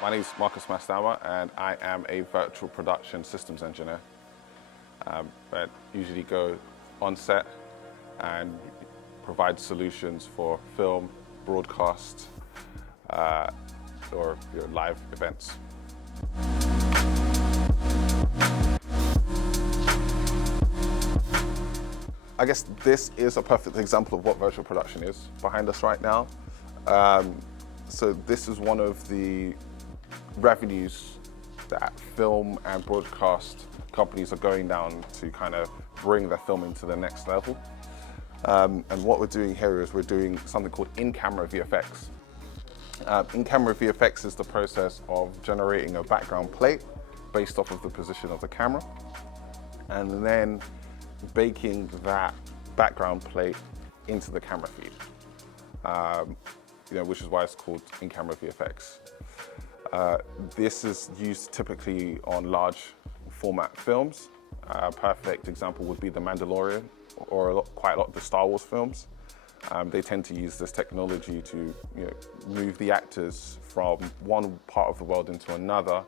My name is Masdammer, and I am a virtual production systems engineer. I usually go on set and provide solutions for film, broadcast, or live events. I guess this is a perfect example of what virtual production is behind us right now. So this is one of the revenues that film and broadcast companies are going down to kind of bring their film into the next level. And what we're doing here is we're doing something called in-camera VFX. In-camera VFX is the process of generating a background plate based off of the position of the camera, and then baking that background plate into the camera feed, which is why it's called in-camera VFX. This is used typically on large format films. A perfect example would be The Mandalorian, or quite a lot of the Star Wars films. They tend to use this technology to move the actors from one part of the world into another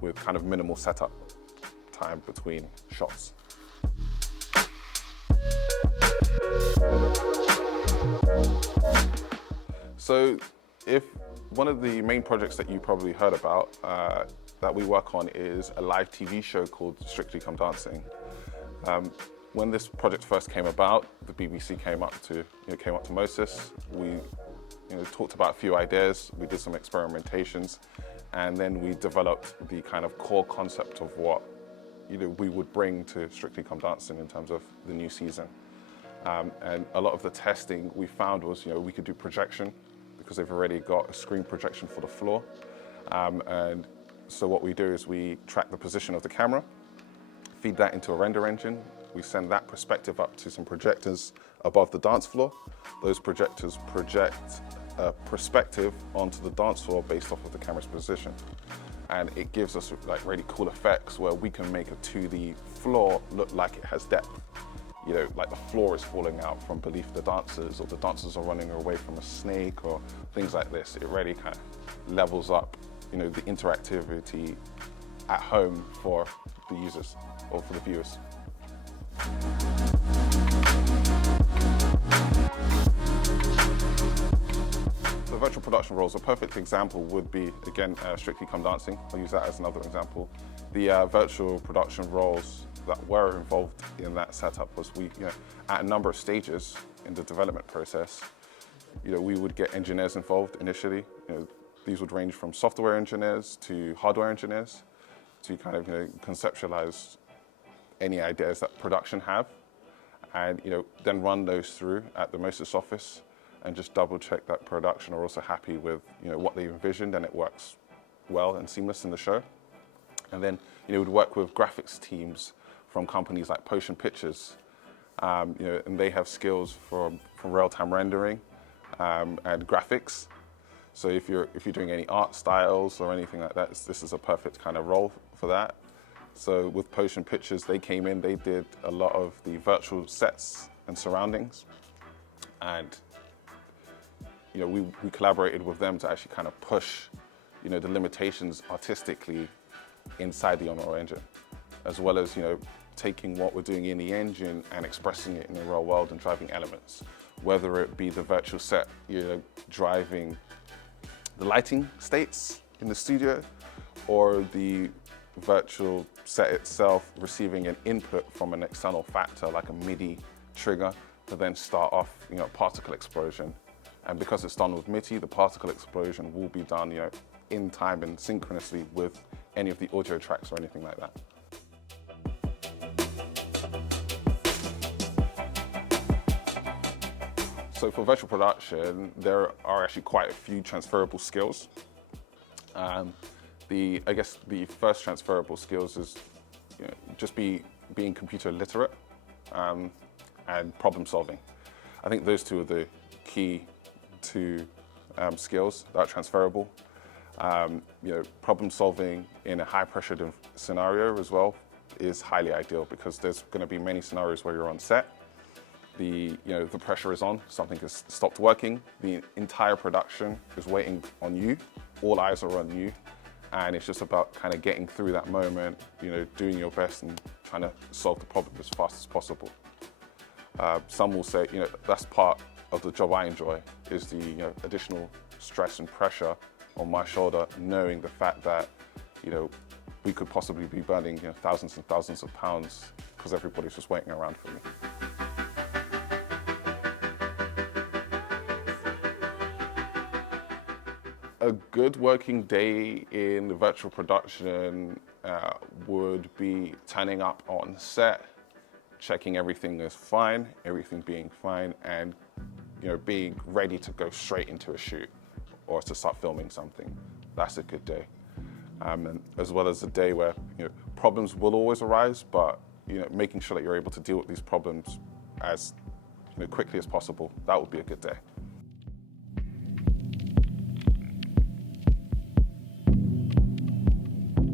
with kind of minimal setup time between shots. So if one of the main projects that you probably heard about that we work on is a live TV show called Strictly Come Dancing. When this project first came about, the BBC came up to Mo-Sys. We talked about a few ideas, we did some experimentations, and then we developed the kind of core concept of what we would bring to Strictly Come Dancing in terms of the new season. And a lot of the testing we found was we could do projection because they've already got a screen projection for the floor. And so what we do is we track the position of the camera, feed that into a render engine. We send that perspective up to some projectors above the dance floor. Those projectors project a perspective onto the dance floor based off of the camera's position. And it gives us like really cool effects where we can make a 2D floor look like it has depth. Like the floor is falling out from beneath the dancers, or the dancers are running away from a snake, or things like this. It really kind of levels up, the interactivity at home for the users or for the viewers. The virtual production roles, a perfect example would be, again, Strictly Come Dancing. I'll use that as another example. The virtual production roles that were involved in that setup was at a number of stages in the development process, we would get engineers involved initially. These would range from software engineers to hardware engineers to kind of conceptualize any ideas that production have, and then run those through at the Mo-Sys office and just double check that production are also happy with what they envisioned and it works well and seamless in the show. And then we'd work with graphics teams from companies like Potion Pictures, and they have skills from real-time rendering and graphics. So if you're doing any art styles or anything like that, this is a perfect kind of role for that. So with Potion Pictures, they came in, they did a lot of the virtual sets and surroundings, and we collaborated with them to actually kind of push the limitations artistically inside the Unreal Engine, as well as taking what we're doing in the engine and expressing it in the real world and driving elements, whether it be the virtual set driving the lighting states in the studio, or the virtual set itself receiving an input from an external factor like a MIDI trigger to then start off particle explosion. And because it's done with MIDI, the particle explosion will be done in time and synchronously with any of the audio tracks or anything like that. So for virtual production, there are actually quite a few transferable skills. I guess the first transferable skills is just being computer literate and problem solving. I think those two are the key two skills that are transferable. Problem solving in a high pressure scenario as well is highly ideal, because there's going to be many scenarios where you're on set. The pressure is on, something has stopped working, the entire production is waiting on you all eyes are on you, and it's just about kind of getting through that moment, doing your best and trying to solve the problem as fast as possible. Some will say, that's part of the job I enjoy, is the additional stress and pressure on my shoulder, knowing the fact that we could possibly be burning thousands and thousands of pounds because everybody's just waiting around for me. A good working day in virtual production would be turning up on set, checking everything is fine, everything being fine, and being ready to go straight into a shoot or to start filming something. That's a good day. And as well as a day where problems will always arise, but making sure that you're able to deal with these problems as quickly as possible, that would be a good day.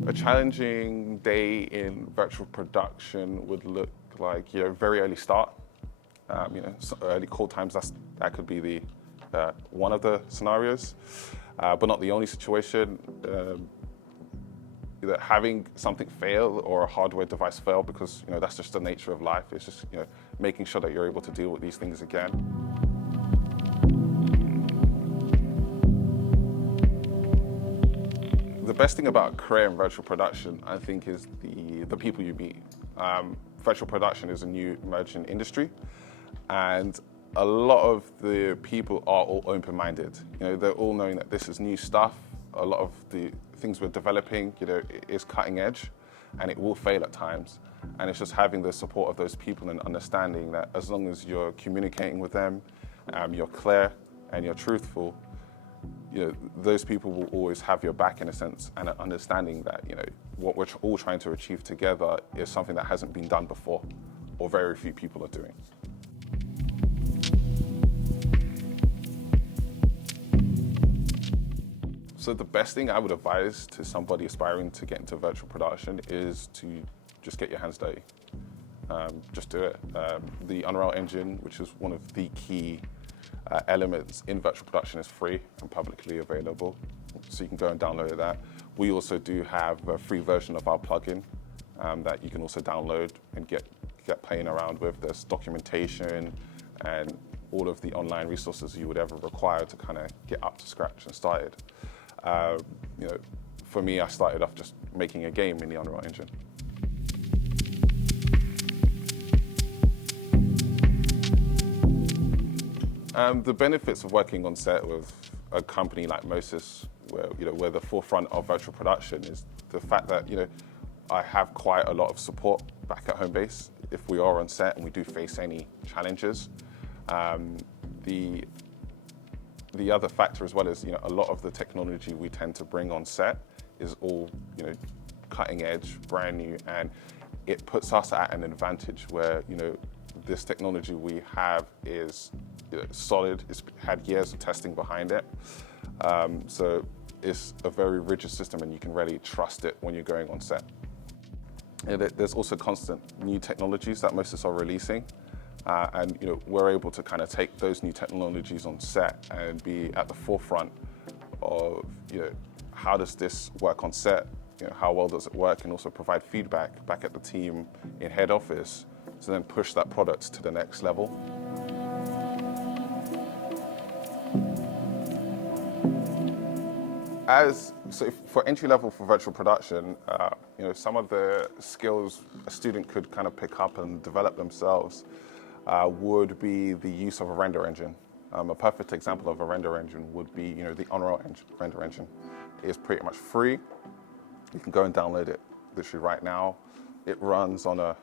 A challenging day in virtual production would look like very early start, early call times. That could be one of the scenarios, but not the only situation. Either having something fail or a hardware device fail, because that's just the nature of life. It's just making sure that you're able to deal with these things again. The best thing about a career in virtual production, I think, is the people you meet. Virtual production is a new emerging industry, and a lot of the people are all open-minded. They're all knowing that this is new stuff. A lot of the things we're developing, is cutting edge, and it will fail at times. And it's just having the support of those people and understanding that as long as you're communicating with them, you're clear and you're truthful, those people will always have your back in a sense, and understanding that what we're all trying to achieve together is something that hasn't been done before, or very few people are doing. So the best thing I would advise to somebody aspiring to get into virtual production is to just get your hands dirty. Just do it. The Unreal Engine, which is one of the key elements in virtual production, is free and publicly available, so you can go and download that. We also do have a free version of our plugin that you can also download and get playing around with. There's documentation and all of the online resources you would ever require to kind of get up to scratch and started. For me, I started off just making a game in the Unreal Engine. The benefits of working on set with a company like Mo-Sys, where we're the forefront of virtual production, is the fact that I have quite a lot of support back at home base if we are on set and we do face any challenges. The other factor as well is a lot of the technology we tend to bring on set is all cutting edge, brand new, and it puts us at an advantage where this technology we have is solid. It's had years of testing behind it, so it's a very rigid system, and you can really trust it when you're going on set. And there's also constant new technologies that Mo-Sys are releasing. And we're able to kind of take those new technologies on set and be at the forefront of how does this work on set, how well does it work, and also provide feedback back at the team in head office to then push that product to the next level. So for entry level for virtual production, some of the skills a student could kind of pick up and develop themselves would be the use of a render engine. A perfect example of a render engine would be, the Unreal render engine. It's pretty much free. You can go and download it literally right now. It runs on a,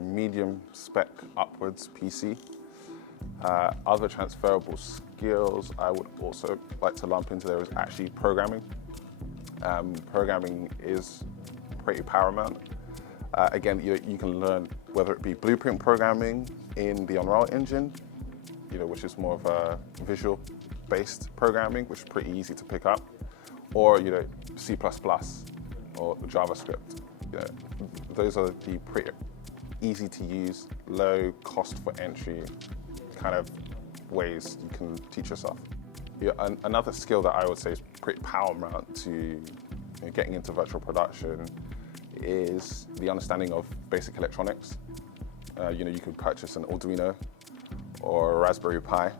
medium spec upwards PC. Other transferable skills I would also like to lump into there is actually programming. Programming is pretty paramount. Again, you can learn whether it be blueprint programming in the Unreal Engine, which is more of a visual-based programming, which is pretty easy to pick up, or C++ or JavaScript. Those are the pretty easy to use, low cost for entry kind of ways you can teach yourself. Yeah, another skill that I would say is pretty paramount to getting into virtual production is the understanding of basic electronics. You could purchase an Arduino or a Raspberry Pi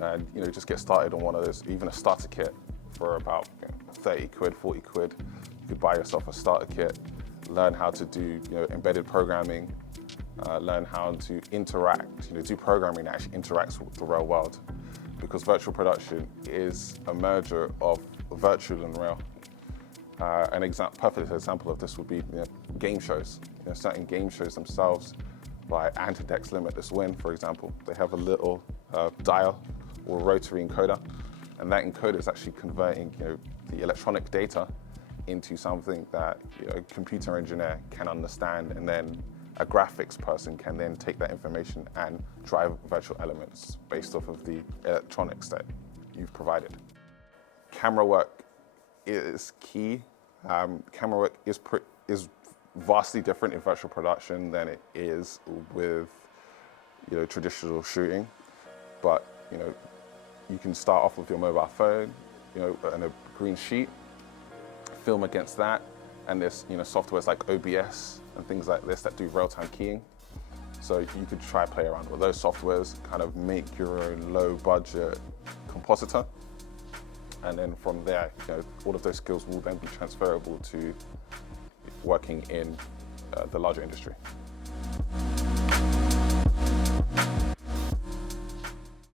and just get started on one of those, even a starter kit for about 30 quid, 40 quid. You could buy yourself a starter kit, learn how to do embedded programming, learn how to interact, do programming that actually interacts with the real world. Because virtual production is a merger of virtual and real. Perfect example of this would be game shows. Certain game shows themselves, like Antidex Limitless Win, for example, they have a little dial or rotary encoder, and that encoder is actually converting the electronic data into something that a computer engineer can understand, and then a graphics person can then take that information and drive virtual elements based off of the electronics that you've provided. Camera work is key. Camera work is vastly different in virtual production than it is with traditional shooting. But you can start off with your mobile phone, and a green sheet, film against that, and there's softwares like OBS and things like this that do real-time keying. So you could try play around with those softwares, kind of make your own low-budget compositor, and then from there, all of those skills will then be transferable to working in the larger industry.